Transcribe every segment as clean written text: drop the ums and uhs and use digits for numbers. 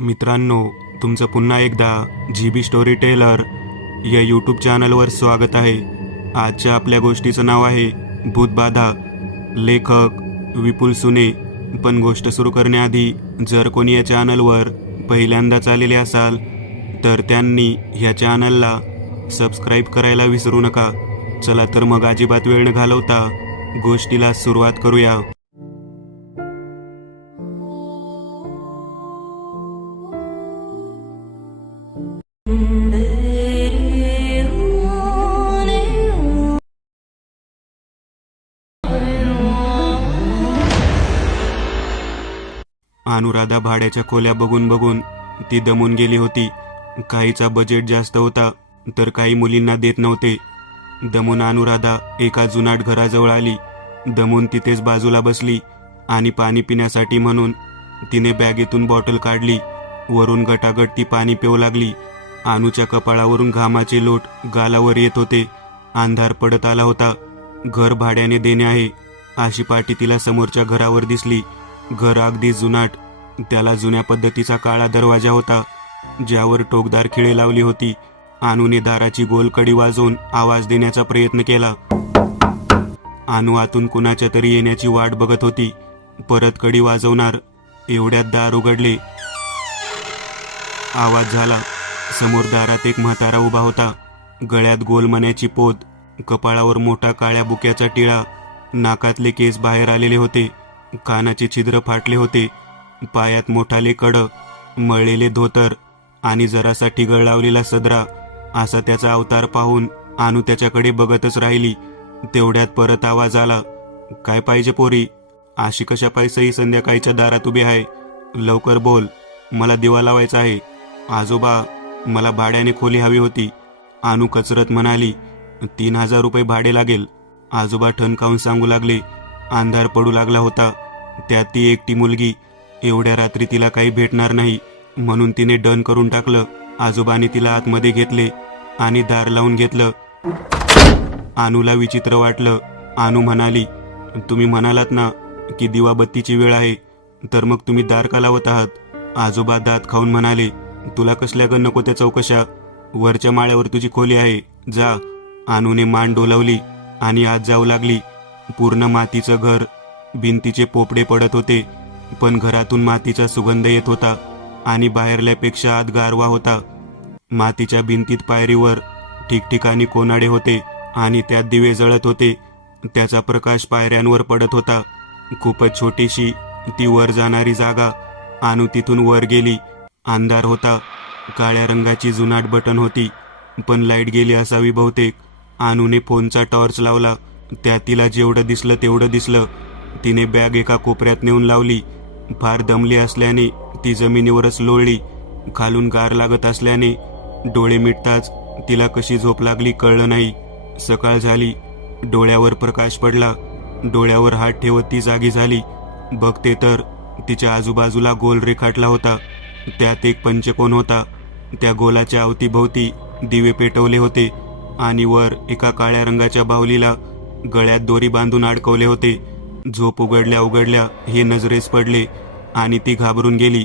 मित्रांनो, तुमचं पुन्हा एकदा GB स्टोरी टेलर या यूट्यूब चॅनलवर स्वागत आहे. आजच्या आपल्या गोष्टीचं नाव आहे भूतबाधा. लेखक विपुल सुने. पण गोष्ट सुरू करण्याआधी जर कोणी या चॅनलवर पहिल्यांदाच आलेले असाल तर त्यांनी ह्या चॅनलला सबस्क्राईब करायला विसरू नका. चला तर मग अजिबात वेळ न घालवता गोष्टीला सुरुवात करूया. अनुराधा भाड्याच्या खोल्या बघून बघून ती दमून गेली होती. काहीचा बजेट जास्त होता तर काही मुलींना देत नव्हते. दमून अनुराधा एका जुनाट घराजवळ आली. दमून तिथेच बाजूला बसली आणि पाणी पिण्यासाठी म्हणून तिने बॅगेतून बॉटल काढली. वरून गटागट ती पाणी पिऊ लागली. अनुच्या कपाळावरून घामाचे लोट गालावर येत होते. अंधार पडत आला होता. घर भाड्याने देणे आहे अशी पाटी तिला समोरच्या घरावर दिसली. घर अगदी जुनाट. त्याला जुन्या पद्धतीचा काळा दरवाजा होता ज्यावर टोकदार खिळे लावली होती. अनुने दाराची गोल कडी वाजवून आवाज देण्याचा प्रयत्न केला. अनु आतून कुणाच्या तरी येण्याची वाट बघत होती. परत कडी वाजवणार एवढ्यात दार उघडले. आवाज झाला. समोर दारात एक म्हातारा उभा होता. गळ्यात गोल मण्याची पोत, कपाळावर मोठा काळ्या बुक्याचा टिळा, नाकातले केस बाहेर आलेले होते, कानाचे छिद्र फाटले होते, पायात मोठाले कड, मळलेले धोतर आणि जरासा ठिगळ लावलेला सदरा. असा त्याचा अवतार पाहून अनु त्याच्याकडे बघतच राहिली. तेवढ्यात परत आवाज आला. काय पाहिजे पोरी? अशी कशा पैसेही संध्याकाळच्या दारात उभी आहे? लवकर बोल, मला दिवा लावायचा आहे. आजोबा, मला भाड्याने खोली हवी होती. अनु कचरत म्हणाली. 3000 रुपये भाडे लागेल. आजोबा ठणकावून सांगू लागले. अंधार पडू लागला होता. त्यात ती एकटी मुलगी. एवढ्या रात्री तिला काही भेटणार नाही म्हणून तिने डन करून टाकलं. आजोबाने तिला आतमध्ये घेतले आणि दार लावून घेतलं. अनुला विचित्र वाटलं. अनु म्हणाली, तुम्ही म्हणालात ना की दिवाबत्तीची वेळ आहे, तर मग तुम्ही दार का लावत आहात? आजोबा दात खाऊन म्हणाले, तुला कसल्या ग नको त्या चौकशा? वरच्या माळ्यावर तुझी खोली आहे, जा. अनुने मान डोलवली आणि आत जाऊ लागली. पूर्ण मातीचं घर. भिंतीचे पोपडे पडत होते पण घरातून मातीचा सुगंध येत होता आणि बाहेरल्यापेक्षा आत गारवा होता. मातीच्या भिंतीत पायरीवर ठिकठिकाणी कोनाडे होते आणि त्यात दिवे जळत होते. त्याचा प्रकाश पायऱ्यांवर पडत होता. खूपच छोटीशी ती वर जाणारी जागा. अनु तिथून वर गेली. अंधार होता. काळ्या रंगाची जुनाट बटन होती पण लाईट गेली असावी बहुतेक. अनुने फोनचा टॉर्च लावला. त्यात तिला जेवढं दिसलं तेवढं दिसलं. तिने बॅग एका कोपऱ्यात नेऊन लावली. फार दमली असल्याने ती जमिनीवरच लोळली. खालून गार लागत असल्याने डोळे मिटताच तिला कशी झोप लागली कळलं नाही. सकाळ झाली. डोळ्यावर प्रकाश पडला. डोळ्यावर हात ठेवत ती जागी झाली. बघते तर तिच्या आजूबाजूला गोल रेखाटला होता. त्यात एक पंचकोन होता. त्या गोलाच्या अवतीभोवती दिवे पेटवले होते आणि वर एका काळ्या रंगाच्या बाहुलीला गळ्यात दोरी बांधून अडकवले होते. झोप उघडल्या उघडल्या हे नजरेस पडले आणि ती घाबरून गेली.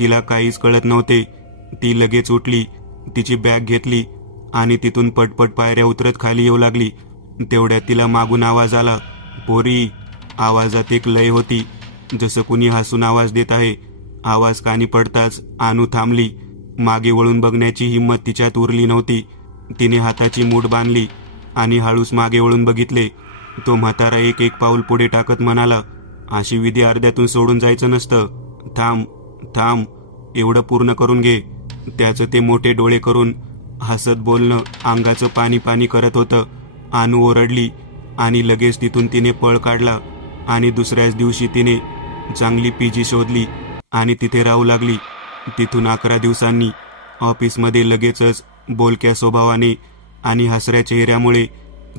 तिला काहीच कळत नव्हते. ती लगेच उठली. तिची बॅग घेतली आणि तिथून पटपट पायऱ्या उतरत खाली येऊ लागली. तेवढ्यात तिला मागून आवाज आला. पोरी. आवाजात एक लय होती, जसं कुणी हसून आवाज देत आहे. आवाज कानी पडताच अनु थांबली. मागे वळून बघण्याची हिंमत तिच्यात उरली नव्हती. तिने हाताची मूठ बांधली आणि हळूच मागे वळून बघितले. तो म्हातारा एक एक पाऊल पुढे टाकत म्हणाला, अशी विधी अर्ध्यातून सोडून जायचं नसतं. थांब थांब, एवढं पूर्ण करून घे. त्याचं ते मोठे डोळे करून हसत बोलणं अंगाचं पाणी पाणी करत होतं. अनु ओरडली आणि लगेच तिथून तिने पळ काढला आणि दुसऱ्याच दिवशी तिने चांगली पीजी शोधली आणि तिथे राहू लागली. तिथून 11 दिवसांनी ऑफिसमध्ये लगेचच बोलक्या स्वभावाने आणि हसऱ्या चेहऱ्यामुळे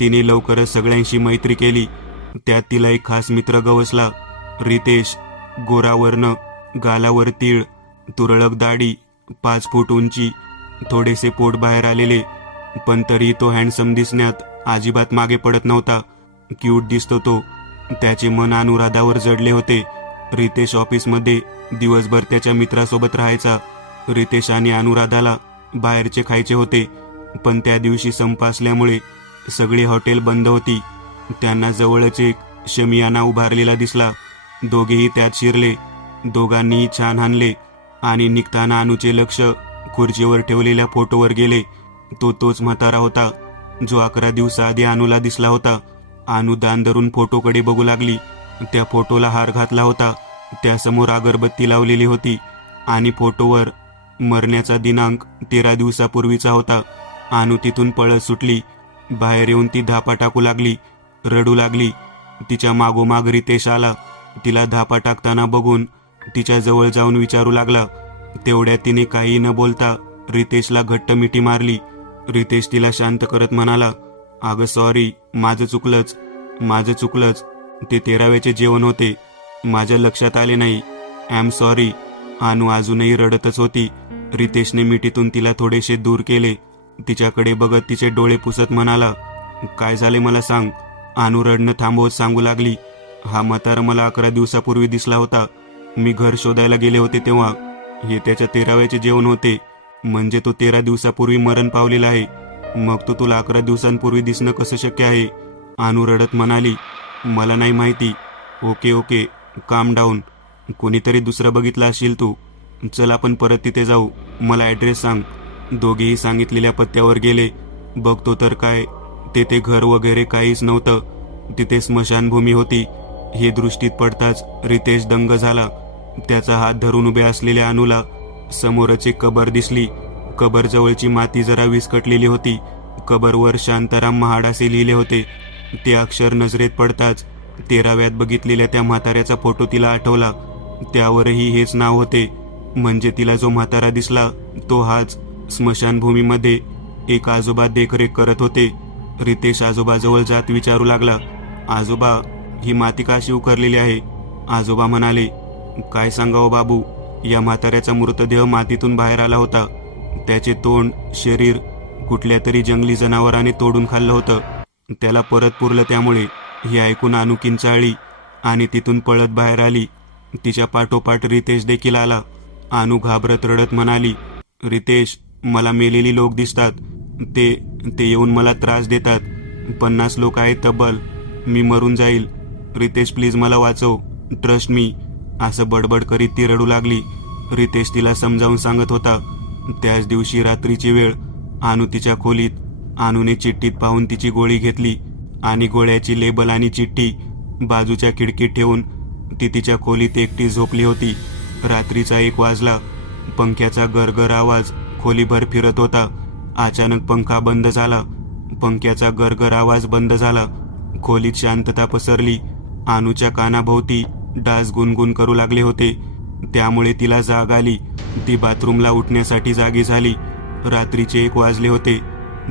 तिने लवकरच सगळ्यांशी मैत्री केली. त्यात तिला एक खास मित्र गवसला. रितेश. गोरावर्ण, गालावर तीळ, तुरळक दाढी, 5 फूट उंची, थोडेसे पोट बाहेर आलेले, पण तरी तो हँडसम दिसण्यात अजिबात मागे पडत नव्हता. क्यूट दिसतो तो. त्याचे मन अनुराधावर जडले होते. रितेश ऑफिसमध्ये दिवसभर त्याच्या मित्रासोबत राहायचा. रितेश आणि अनुराधाला बाहेरचे खायचे होते, पण त्या दिवशी संप असल्यामुळे सगळी हॉटेल बंद होती. त्यांना जवळच एक शमियाना उभारलेला दिसला. दोघेही त्यात शिरले. दोघांनीही छान हाणले आणि निघताना अनुचे लक्ष खुर्चीवर ठेवलेल्या फोटोवर गेले. तोच म्हातारा होता जो 11 दिवसाआधी अनुला दिसला होता. अनु दान धरून फोटोकडे बघू लागली. त्या फोटोला हार घातला होता. त्यासमोर अगरबत्ती लावलेली होती आणि फोटोवर मरण्याचा दिनांक 13 दिवसापूर्वीचा होता. अनु तिथून पळत सुटली. बाहेर येऊन ती धापा टाकू लागली, रडू लागली. तिच्या मागोमाग रितेश आला. तिला धापा टाकताना बघून तिच्या जवळ जाऊन विचारू लागला. तेवढ्यात तिने काही न बोलता रितेशला घट्ट मिठी मारली. रितेश तिला शांत करत म्हणाला, अगं सॉरी, माझं चुकलंच. ते 13व्याचे जेवण होते, माझ्या लक्षात आले नाही. I am sorry. अनु अजूनही रडतच होती. रितेशने मिठीतून तिला थोडेसे दूर केले. तिच्याकडे बघत तिचे डोळे पुसत म्हणाला, काय झाले मला सांग. अनु रडणं थांबवत सांगू लागली, हा म्हातारा मला 11 दिवसापूर्वी दिसला होता. मी घर शोधायला गेले होते तेव्हा हे त्याच्या 13व्याचे जेवण होते. म्हणजे तो 13 दिवसापूर्वी मरण पावलेला आहे. मग तो तुला 11 दिवसांपूर्वी दिसणं कसं शक्य आहे. अनु रडत म्हणाली, मला नाही माहिती. ओके, काम डाऊन. कोणीतरी दुसरं बघितलं असेल तू. चल आपण परत तिथे जाऊ. मला ॲड्रेस सांग. दोघेही सांगितलेल्या पत्त्यावर गेले. बघतो तर काय, तेथे घर वगैरे काहीच नव्हतं. तिथे स्मशानभूमी होती. हे दृष्टीत पडताच रितेश दंग झाला. त्याचा हात धरून उभे असलेल्या अनुला समोरच एक कबर दिसली. कबर जवळची माती जरा विस्कटलेली होती. कबरवर शांताराम महाड असे लिहिले होते. ते अक्षर नजरेत पडताच 13व्यात बघितलेल्या त्या म्हाताऱ्याचा फोटो तिला आठवला. त्यावरही हेच नाव होते. म्हणजे तिला जो म्हातारा दिसला तो हाच. स्मशानभूमीमध्ये एक आजोबा देखरेख करत होते. रितेश आजोबाजवळ जात विचारू लागला, आजोबा, ही माती का अशी उकरलेली आहे. आजोबा म्हणाले, काय सांगावं बाबू, या म्हाताऱ्याचा मृतदेह मातीतून बाहेर आला होता. त्याचे तोंड, शरीर कुठल्या तरी जंगली जनावराने तोडून खाल्लं होतं. त्याला परत पुरलं. त्यामुळे हे ऐकून अनु किंचाळली आणि तिथून पळत बाहेर आली. तिच्या पाठोपाठ रितेश देखील आला. अनु घाबरत रडत म्हणाली, रितेश, मला मेलेली लोक दिसतात. ते येऊन मला त्रास देतात. 50 लोक आहेत तब्बल. मी मरून जाईल. रितेश, प्लीज मला वाचव. Trust me. असं बडबड करीत ती रडू लागली. रितेश तिला समजावून सांगत होता. त्याच दिवशी रात्रीची वेळ. अनु तिच्या खोलीत. अनुने चिठ्ठीत पाहून तिची गोळी घेतली आणि गोळ्याची लेबल आणि चिठ्ठी बाजूच्या खिडकीत ठेवून ती तिच्या खोलीत एकटी झोपली होती. रात्रीचा 1 वाजला. पंख्याचा गरगर आवाज खोलीभर फिरत होता. अचानक पंखा बंद झाला. पंख्याचा गरगर आवाज बंद झाला. खोलीत शांतता पसरली. अनुच्या कानाभोवती डास गुणगुण करू लागले होते. त्यामुळे तिला जाग आली. ती बाथरूमला उठण्यासाठी जागी झाली. रात्रीचे 1 वाजले होते.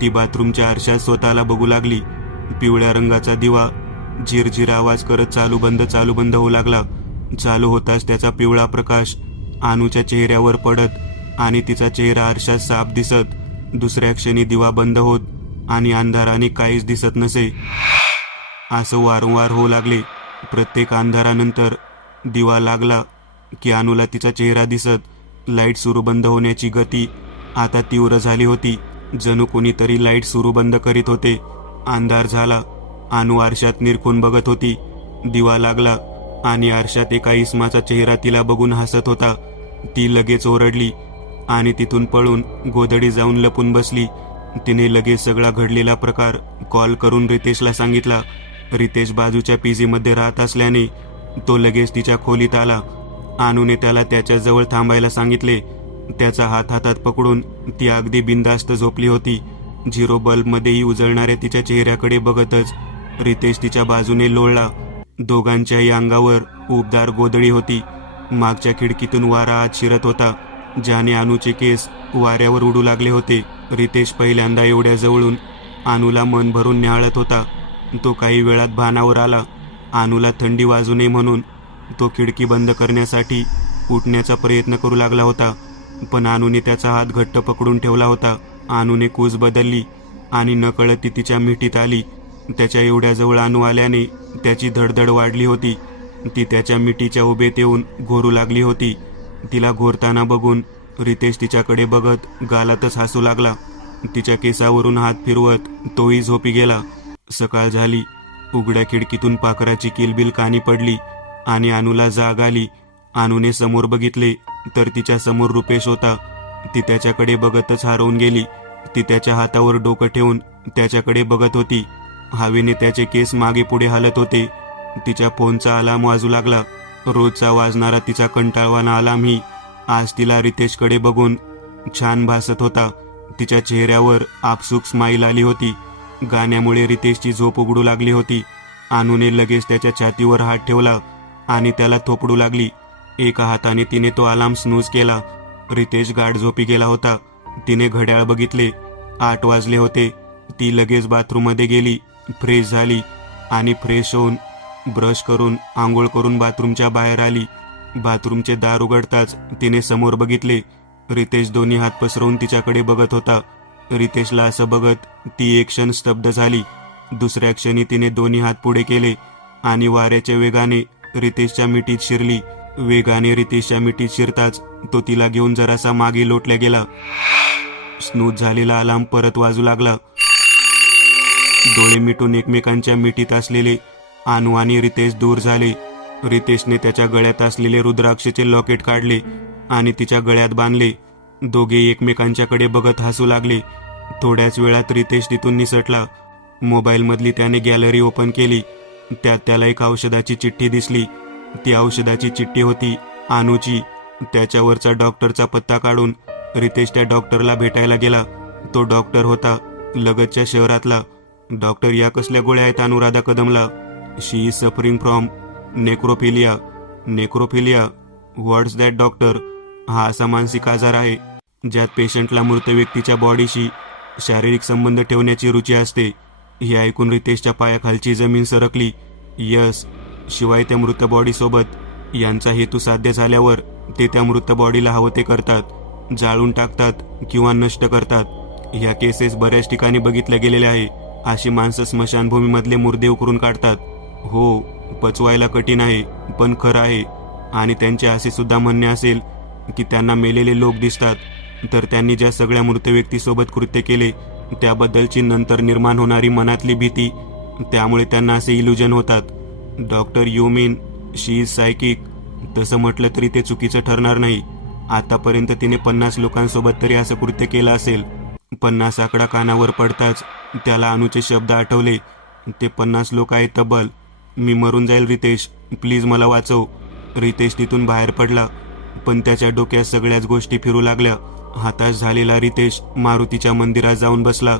ती बाथरूमच्या आरशात स्वतःला बघू लागली. पिवळ्या रंगाचा दिवा झिरझिर आवाज करत चालू बंद होऊ लागला. चालू होताच त्याचा पिवळा प्रकाश अनुच्या चेहऱ्यावर पडत आणि तिचा चेहरा आरशात साफ दिसत. दुसऱ्या क्षणी दिवा बंद होत आणि अंधाराने काहीच दिसत नसे. असं वारंवार होऊ लागले. प्रत्येक अंधारानंतर दिवा लागला की अनुला तिचा चेहरा दिसत. लाईट सुरू बंद होण्याची गती आता तीव्र झाली होती. जणू कोणीतरी लाईट सुरू बंद करीत होते. अंधार झाला. अनु आरशात निरखून बघत होती. दिवा लागला आणि आरशात एका इसमाचा चेहरा तिला बघून हसत होता. ती लगेच ओरडली आणि तिथून पळून गोधडी जाऊन लपून बसली. तिने लगेच सगळा घडलेला प्रकार कॉल करून रितेशला सांगितला. रितेश बाजूच्या पीजीमध्ये राहत असल्याने तो लगेच तिच्या खोलीत आला. अनुने त्याला त्याच्याजवळ थांबायला सांगितले. त्याचा हात हातात पकडून ती अगदी बिनधास्त झोपली होती. 0 बल्बमध्येही उजळणाऱ्या तिच्या चेहऱ्याकडे बघतच रितेश तिच्या बाजूने लोळला. दोघांच्याही अंगावर उबदार गोधडी होती. मागच्या खिडकीतून वारा आत शिरत होता, ज्याने अनुचे केस वाऱ्यावर उडू लागले होते. रितेश पहिल्यांदा एवढ्या जवळून अनुला मन भरून न्याहाळत होता. तो काही वेळात भानावर आला. अनुला थंडी वाजू नये म्हणून तो खिडकी बंद करण्यासाठी उठण्याचा प्रयत्न करू लागला होता, पण अनुने त्याचा हात घट्ट पकडून ठेवला होता. अनुने कूस बदलली आणि नकळत ती तिच्या मिठीत आली. त्याच्या एवढ्या जवळ अनु आल्याने त्याची धडधड वाढली होती. ती त्याच्या मिठीच्या उभेत येऊन घोरू लागली होती. तिला घोरताना बघून रितेश तिच्याकडे बघत गालातच हसू लागला. तिच्या केसावरून हात फिरवत तोही झोपी गेला. सकाळ झाली. उघड्या खिडकीतून पाखराची किलबिल कानी पडली आणि अनुला जाग आली. अनुने समोर बघितले तर तिच्या समोर रुपेश होता. ती त्याच्याकडे बघतच हरवून गेली. ती त्याच्या हातावर डोकं ठेवून त्याच्याकडे बघत होती. हवेने त्याचे केस मागे पुढे हलत होते. तिच्या फोनचा अलार्म वाजू लागला. रोजचा वाजणारा तिचा कंटाळवाणा अलार्मही आज तिला रितेशकडे बघून छान भासत होता. तिच्या चेहऱ्यावर आपसूक स्माईल आली होती. गाण्यामुळे रितेशची झोप उघडू लागली होती. अनुने लगेच त्याच्या छातीवर हात ठेवला आणि त्याला थोपडू लागली. एका हाताने तिने तो अलार्म स्नूज केला. रितेश गाढ झोपी गेला होता. तिने घड्याळ बघितले. 8 वाजले होते. ती लगेच बाथरूममध्ये गेली, फ्रेश झाली आणि फ्रेश होऊन ब्रश करून आंघोळ करून बाथरूमच्या बाहेर आली. बाथरूमचे दार उघडताच तिने समोर बघितले. रितेश दोन्ही हात पसरवून तिच्याकडे बघत होता. रितेशला असं बघत ती एक क्षण स्तब्ध झाली. दुसऱ्या क्षणी तिने दोन्ही हात पुढे केले आणि वाऱ्याच्या वेगाने रितेशच्या मिठीत शिरली. वेगाने रितेशच्या मिठीत शिरताच तो तिला घेऊन जरासा मागे लोटल्या गेला. स्नूज झालेला अलार्म परत वाजू लागला. डोळे मिटून एकमेकांच्या मिठीत असलेले अनु आणि रितेश दूर झाले. रितेशने त्याच्या गळ्यात असलेले रुद्राक्षचे लॉकेट काढले आणि तिच्या गळ्यात बांधले. दोघे एकमेकांच्याकडे बघत हसू लागले. थोड्याच वेळात रितेश तिथून निसटला. मोबाईलमधली त्याने गॅलरी ओपन केली. त्यात त्याला एक औषधाची चिठ्ठी दिसली. ती औषधाची चिठ्ठी होती अनुची. त्याच्यावरचा डॉक्टरचा पत्ता काढून रितेश त्या डॉक्टरला भेटायला गेला. तो डॉक्टर होता लगतच्या शहरातला. डॉक्टर, या कसल्या गोळ्या आहेत अनुराधा कदमला? She is suffering from necrophilia. Necrophilia? What's that doctor? हा असा मानसिक आजार आहे ज्यात पेशंटला मृत व्यक्तीच्या बॉडीशी शारीरिक संबंध ठेवण्याची रुची असते. हे ऐकून रितेशच्या पायाखालची जमीन सरकली. यस, शिवाय त्या मृत बॉडीसोबत यांचा हेतू साध्य झाल्यावर ते त्या मृत बॉडीला हवं ते करतात. जाळून टाकतात किंवा नष्ट करतात. ह्या केसेस बऱ्याच ठिकाणी बघितल्या गेलेल्या आहे. अशी माणसं स्मशानभूमीमधले मुर्दे उकरून काढतात. हो, पचवायला कठीण आहे पण खरं आहे. आणि त्यांचे असे सुद्धा म्हणणे असेल की त्यांना मेलेले लोक दिसतात, तर त्यांनी ज्या सगळ्या मृत व्यक्तीसोबत कृत्य केले त्याबद्दलची नंतर निर्माण होणारी मनातली भीती, त्यामुळे त्यांना असे इल्युजन होतात. Doctor, you mean she is psychic? तसं म्हटलं तरी ते चुकीचं ठरणार नाही. आतापर्यंत तिने 50 लोकांसोबत तरी असं कृत्य केलं असेल. 50 आकडा कानावर पडताच त्याला अनुचे शब्द आठवले. ते 50 लोक आहेत तब्बल. मी मरून जाईल रितेश, प्लीज मला वाचव. रितेश तिथून बाहेर पडला, पण त्याच्या डोक्यात सगळ्याच गोष्टी फिरू लागल्या. हताश झालेला रितेश मारुतीच्या मंदिरात जाऊन बसला.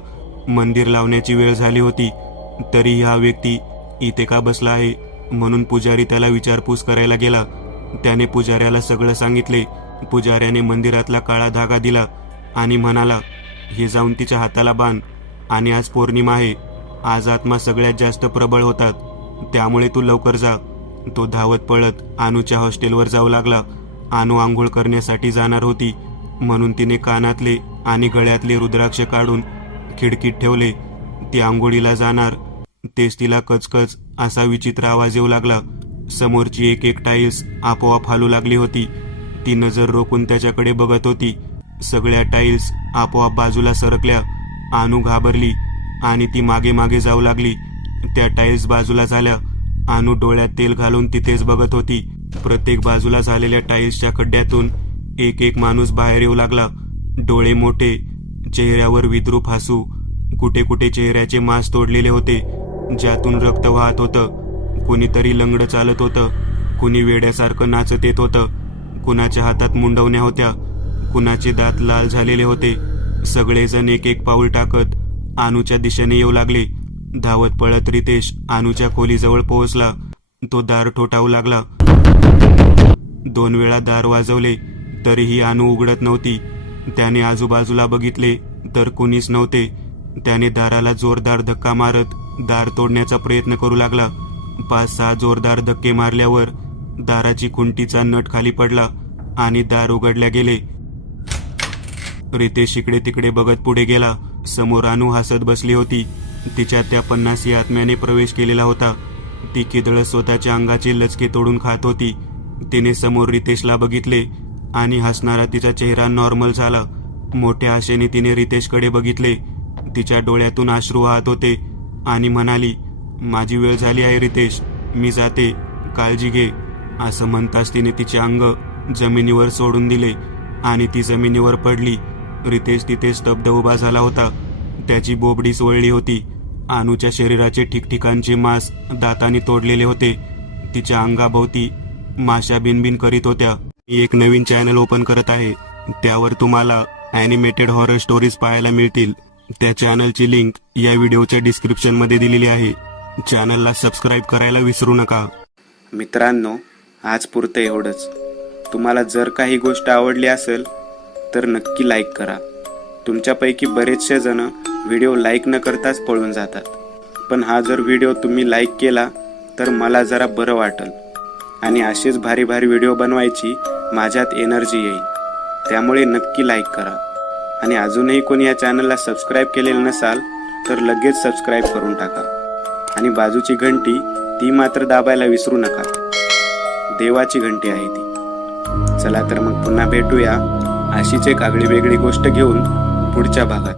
मंदिर लावण्याची वेळ झाली होती, तरी हा व्यक्ती इथे का बसला आहे म्हणून पुजारी त्याला विचारपूस करायला गेला. त्याने पुजाऱ्याला सगळं सांगितले. पुजाऱ्याने मंदिरातला काळा धागा दिला आणि म्हणाला, हे जाऊन तिच्या हाताला बांध. आणि आज पौर्णिमा आहे. आज आत्मा सगळ्यात जास्त प्रबळ होतात, त्यामुळे तू लवकर जा. तो धावत पळत अनुच्या हॉस्टेलवर जाऊ लागला. अनु आंघोळ करण्यासाठी जाणार होती, म्हणून तिने कानातले आणि गळ्यातले रुद्राक्ष काढून खिडकीत ठेवले. ती आंघोळीला जाणार तेच तिला कचकच असा विचित्र आवाज येऊ लागला. समोरची एक एक टाईल्स आपोआप हालू लागली होती. ती नजर रोखून त्याच्याकडे बघत होती. सगळ्या टाईल्स आपोआप बाजूला सरकल्या. अनु घाबरली आणि ती मागे मागे जाऊ लागली. त्या टाईल्स बाजूला झाल्या. अनु डोळ्यात तेल घालून तिथेच बघत होती. प्रत्येक बाजूला झालेल्या टाईल्सच्या खड्ड्यातून एक एक माणूस बाहेर येऊ लागला. डोळे मोठे, चेहऱ्यावर विद्रूप हसू. कुठे कुठे चेहऱ्याचे मांस तोडलेले होते, ज्यातून रक्त वाहत होतं. कुणीतरी लंगडं चालत होतं, कुणी वेड्यासारखं नाचत येत होतं. कुणाच्या हातात मुंडवण्या होत्या, कुणाचे दात लाल झालेले होते. सगळेजण एक एक पाऊल टाकत अनुच्या दिशेने येऊ लागले. धावत पळत रितेश अनुच्या खोलीजवळ पोहोचला. तो दार ठोठावू लागला. 2 वेळा दार वाजवले तरीही अनु उघडत नव्हती. त्याने आजूबाजूला बघितले तर कुणीच नव्हते. त्याने दाराला जोरदार धक्का मारत दार तोडण्याचा प्रयत्न करू लागला. 5-6 जोरदार धक्के मारल्यावर दाराची खुंटीचा नट खाली पडला आणि दार उघडल्या गेले. रितेश इकडे तिकडे बघत पुढे गेला. समोर अनु हसत बसली होती. तिच्या त्या 50 आत्म्याने प्रवेश केलेला होता. ती किदळत स्वतःच्या अंगाचे लचके तोडून खात होती. तिने समोर रितेशला बघितले आणि हसणारा तिचा चेहरा नॉर्मल झाला. मोठ्या आशेने तिने रितेशकडे बघितले. तिच्या डोळ्यातून अश्रू वाहत होते आणि म्हणाली, माझी वेळ झाली आहे रितेश, मी जाते, काळजी घे. असं म्हणताच तिने तिचे अंग जमिनीवर सोडून दिले आणि ती जमिनीवर पडली. रितेश तिथे स्तब्ध उभा झाला होता. त्याची बोबडी सोळली होती. अनुच्या शरीराचे ठिकठिकाणचे मांस दाताने तोडलेले होते. तिच्या अंगाभोवती माशा बिनबिन करीत होत्या. मी एक नवीन चॅनल ओपन करत आहे. त्यावर तुम्हाला ॲनिमेटेड हॉरर स्टोरीज पाहायला मिळतील. त्या चॅनलची लिंक या व्हिडिओच्या डिस्क्रिप्शनमध्ये दिलेली आहे. चॅनलला सबस्क्राईब करायला विसरू नका. मित्रांनो, आज पुरतं एवढंच. तुम्हाला जर काही गोष्ट आवडली असेल तर नक्की लाईक करा. तुमच्यापैकी बरेचसे जण व्हिडिओ लाईक न करताच पळून जातात, पण हा जर व्हिडिओ तुम्ही लाईक केला तर मला जरा बरं वाटेल आणि असेच भारी भारी व्हिडिओ बनवायची माझ्यात एनर्जी येईल. त्यामुळे नक्की लाईक करा आणि अजूनही कोणी या चॅनलला सबस्क्राईब केलेलं नसाल तर लगेच सबस्क्राईब करून टाका आणि बाजूची घंटी ती मात्र दाबायला विसरू नका. देवाची घंटी आहे ती. चला तर मग पुन्हा भेटूया अशीच एक आगळी वेगळी गोष्ट घेऊन पुढच्या भागात.